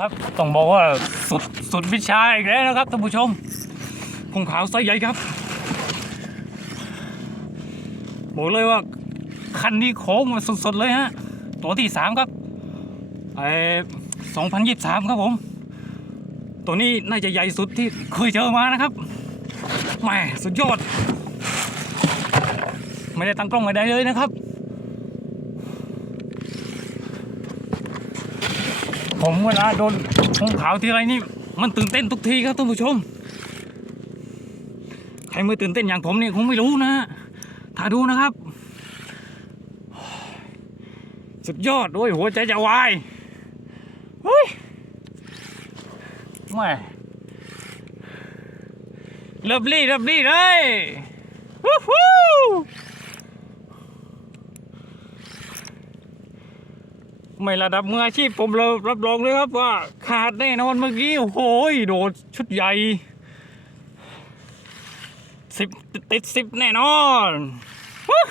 ครับต้องบอกว่าสุดสุดวิชาอีกแล้วนะครับท่านผู้ชมคงขาวไซส์ใหญ่ครับ บอกเลยว่าคันนี้โค้งมาสุดๆเลยฮะ ตัวที่สามครับไอ้สองพันยี่สามครับผม ตัวนี้น่าจะใหญ่สุดที่เคยเจอมานะครับแหม่สุดยอด ไม่ได้ตั้งกล้องอะไรเลยนะครับ ผมเวลาโดนพงขาวทีไรนี่ มันตื่นเต้นทุกทีครับท่านผู้ชม ใครไม่ตื่นเต้นอย่างผมนี่คงไม่รู้นะฮะถ้าดูนะครับ สุดยอดโอ้ยหัวใจจะวายเฮ้ยแม่เลิฟลี่เลิฟลี่เลยวู้ฮู้ ไม่ระดับมืออาชีพผมเรารับรองเลยครับว่าขาดแน่นอนเมื่อกี้โอ้โหโดดชุดใหญ่สิบติดสิบแน่นอนวู้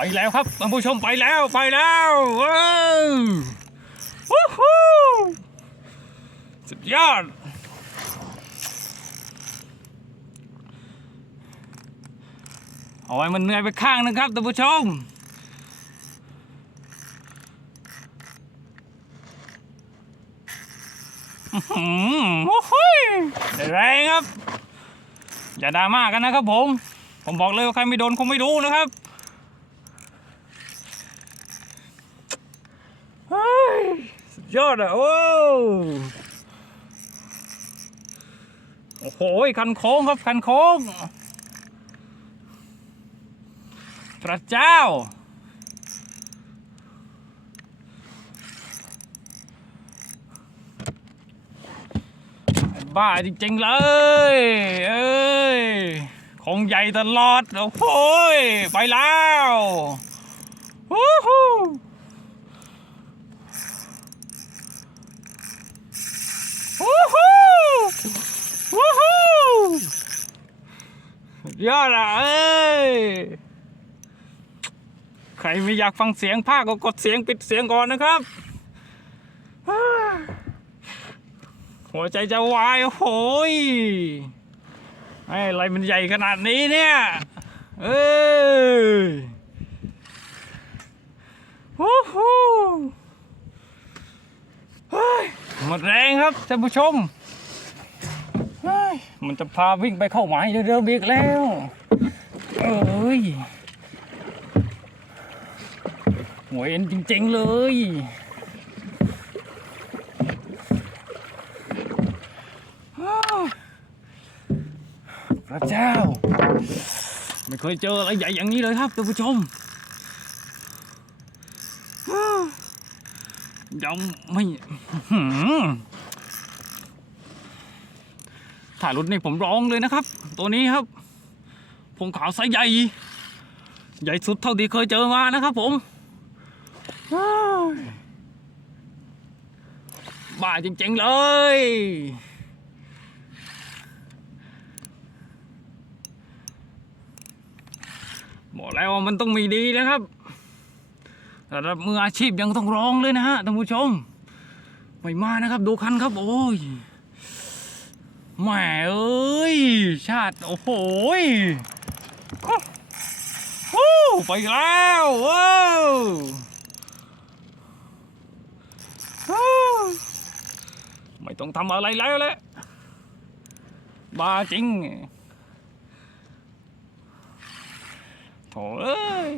ไปแล้วครับท่านผู้ชมไปแล้วไปแล้วว้าววู้ฮู้สุดยอดเอาไว้มันเหนื่อยไปข้างนึงครับท่านผู้ชมโอ้โหแรงครับ อย่าดราม่ากันนะครับผม ผมบอกเลยว่าใครไม่โดนคงไม่รู้นะครับ เฮ้ยสุดยอดอะ โอ้โอ้โหคันโค้งครับ คันโค้ง พระเจ้า บ้าจริง ๆ เลย เอ้ย ของใหญ่ตลอด โอ้โหยไปแล้ว วู้ฮู้ วู้ฮู้ วู้ฮู้ยอดอะเอ้ยใครไม่อยากฟังเสียงภาคก็กดเสียงปิดเสียงก่อนนะครับ หัวใจจะวายโอ้โหยไอ้อะไรมันใหญ่ขนาดนี้เนี่ย เอ้ยวู้ฮู้เฮ้ยหมดแรงครับท่านผู้ชม เฮ้ยมันจะพาวิ่งไปเข้าหมายเดิมๆอีกแล้ว เอ้ยหัวเอ็นจริงๆเลย พระเจ้า ไม่เคยเจออะไรใหญ่อย่างนี้เลยครับท่านผู้ชมยังไม่ ถ่ายรถนี่ผมร้องเลยนะครับ ตัวนี้ครับ ผมขาวไซส์ใหญ่ ใหญ่สุดเท่าที่เคยเจอมานะครับ ผมว้าวบ้าจริงๆเลยบอกแล้วว่ามันต้องมีดีนะครับระดับมืออาชีพยังต้องร้องเลยนะฮะท่านผู้ชมไม่มานะครับ ดูคันครับ โอ้ย แหมเอ้ย ชาติ โอ้โหไปแล้วว้าวไม่ต้องทำอะไรแล้วแหละบ้าจริงโถ่เอ้ย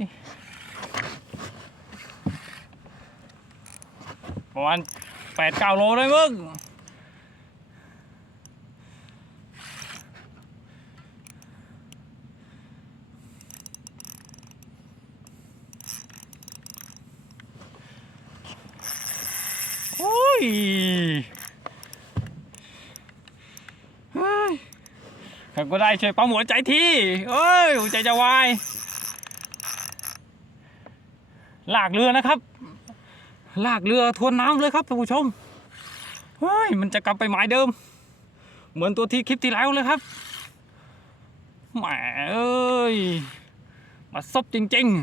ประมาณแปดเก้าโลเลยมึงโอ้ยเฮ้ย ใครก็ได้ช่วยปั๊มหัวใจทีเอ้ยหัวใจจะวายลากเรือนะครับ ลากเรือทวนน้ำเลยครับท่านผู้ชมเฮ้ยมันจะกลับไปหมายเดิม เหมือนตัวที่คลิปที่แล้วเลยครับแหมเอ้ยมาซบจริง ๆ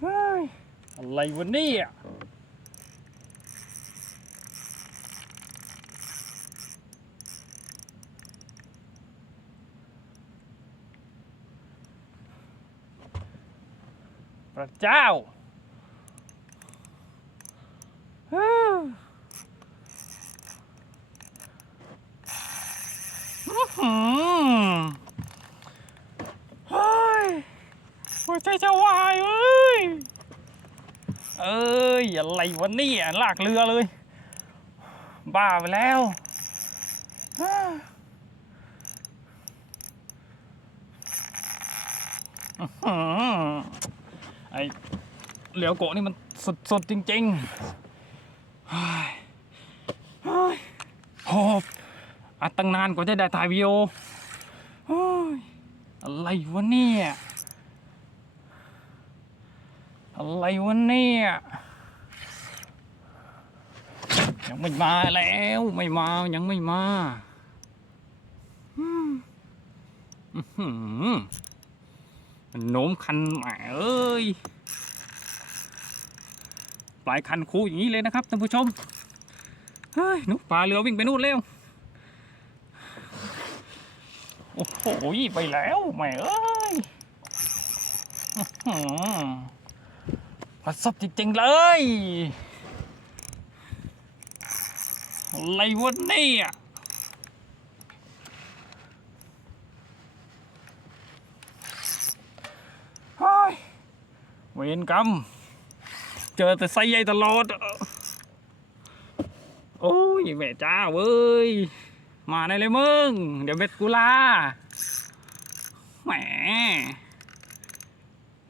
เฮ้ย อะไรวะเนี่ย พระเจ้า เฮ้ยหัวใจจะวายเอ้ย เอ้ยอะไรวะเนี่ยลากเรือเลย บ้าไปแล้วฮ่าอื้อหือไอเหลียวโกะนี่มันสุดๆจริงๆโหอัดตั้งนานกว่าจะได้ถ่ายวีดีโออะไรวะเนี่ย อะไรวะเนี่ยยังไม่มาแล้วไม่มายังไม่มาอืมอื้อหือมันโน้มคันหมเอ้ยปลายคันคูอย่างนี้เลยนะครับท่านผู้ชมเฮ้ยนุกปลาเรือวิ่งไปนู่นเร็วโอ้โหไปแล้วแหมเอ้ย มาซบจริงๆเลยอะไรวะเนี่ยเฮ้ยเวรกรรม เจอแต่ไซใหญ่ตลอด โอ้ยแม่จ้าเว้ย มาได้เลยมึง เดี๋ยวเบ็ดกูลาแหม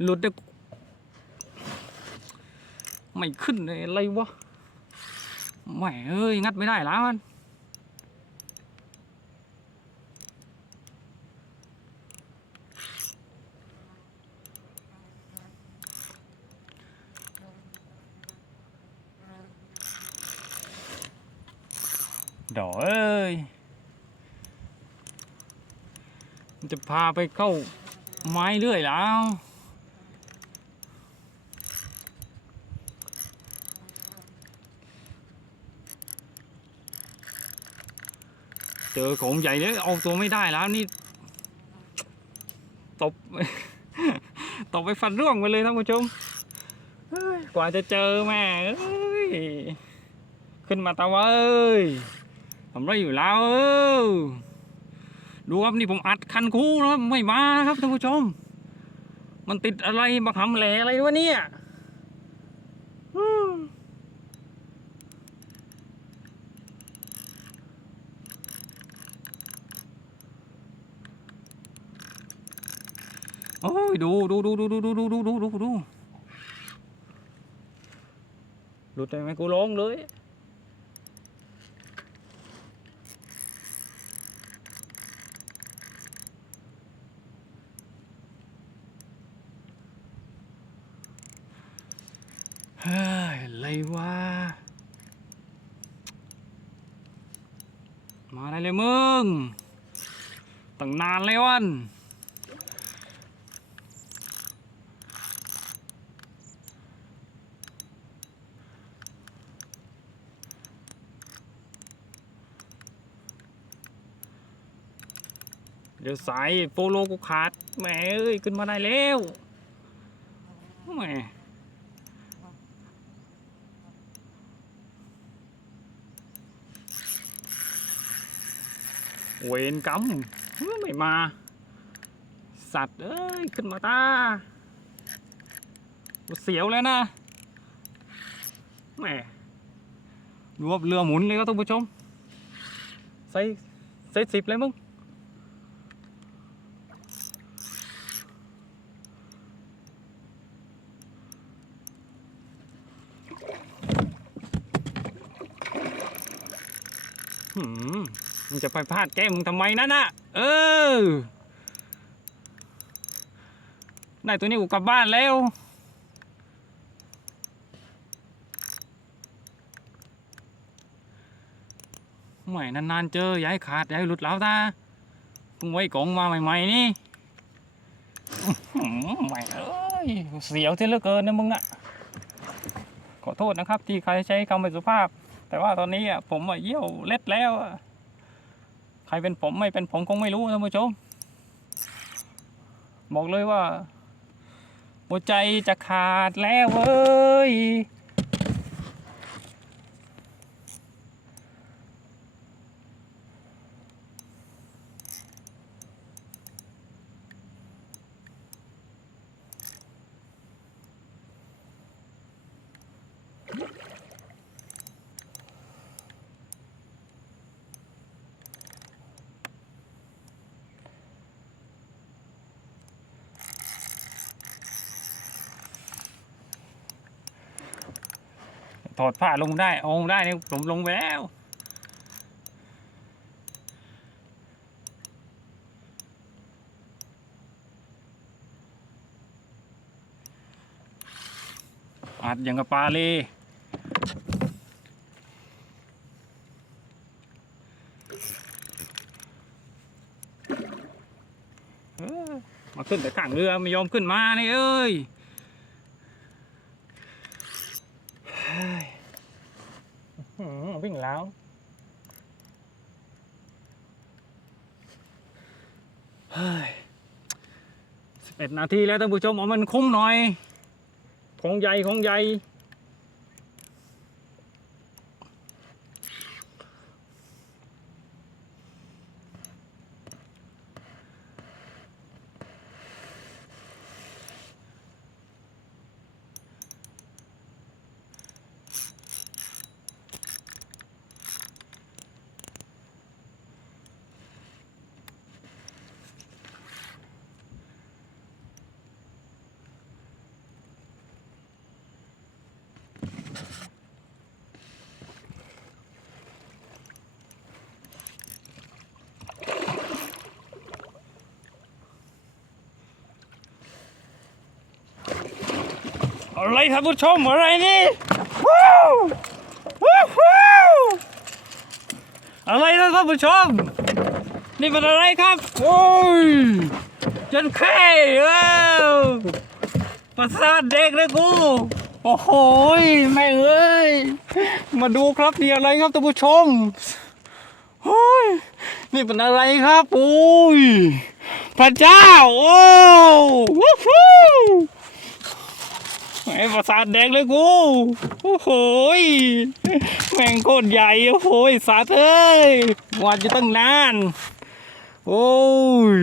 หลุดเดี๋ยว ไม่ขึ้นเลยอะไรวะแหมเอ้ยงัดไม่ได้แล้วมันดอเอ้ยมันจะพาไปเข้าไม้เรื่อยแล้ว เจอของใหญ่เนี่ยเอาตัวไม่ได้แล้วนี่ตบ ตบไปฟันร่วงไปเลยท่านผู้ชมกว่าจะเจอแม่ขึ้นมาตาเว้ยทำไรอยู่แล้วดูครับนี่ผมอัดคันคู่นะครับไม่มาครับท่านผู้ชม มันติดอะไรมาทำแหล่อะไรวะเนี่ยอืม โอ้ ยดูดูดูดูดูดูดูดูดูดูดูหลุดได้ไหมกูร้องเลยเฮ้ยอะไรวะมาได้เลยมึงตั้งนานเลยวัน เดี๋ยวสายโปโลกูขาดแหมเอ้ยขึ้นมาได้แล้วแหมเวรกรรมไม่มา สัตว์เอ้ย ขึ้นมาตาเสียวแล้วนะแหมดูว่าเรือหมุนเลยครับท่านผู้ชมใส่ใส่สิบเลยมึง มึงจะไปพลาดแก้มึงทำไมนั่นน่ะ เออ ได้ตัวนี้กูกลับบ้านแล้วไม่นานๆเจอย่าให้ขาดย่าให้หลุดแล้วตาเพิ่งไว้กล่องมาใหม่ๆนี่อื้อหือไม่เอ้ยเสียวที่เหลือเกินนะมึงอะขอโทษนะครับที่ใครใช้คำไม่สุภาพ แต่ว่าตอนนี้อะผมอะเยี่ยวเล็ดแล้วใครเป็นผมไม่เป็นผมคงไม่รู้ท่านผู้ชม บอกเลยว่า หัวใจจะขาดแล้วเว้ย อดผ้าลงได้เอาลงได้เนี่ยผมลงไปแล้วอัดอย่างกับปลาเลยเออมาขึ้นแต่ข้างเรือไม่ยอมขึ้นมานี่เอ้ย หืม วิ่งแล้วเฮ้ยสิบเอ็ดนาทีแล้วท่านผู้ชมเอามันคุ้มหน่อยของใหญ่ของใหญ่ อะไรท่านผู้ชมอะไรนี่ว้าวว้าวว้าวอะไรนะท่านผู้ชม นี่เป็นอะไรครับโอ้ยจนแค่แล้วประสาทเด็กเลยกูโอ้โหยแม่งเอ้ยมาดูครับนี่อะไรครับท่านผู้ชมโอ้ยนี่เป็นอะไรครับโอ้ยพระเจ้าโอ้วู้ฮู้ ไอ้ประสาทแดงเลยกูโอ้โหยแม่งโคตรใหญ่โอ้โหยสาเอ้ยวัดจะตั้งนาน โอ้ย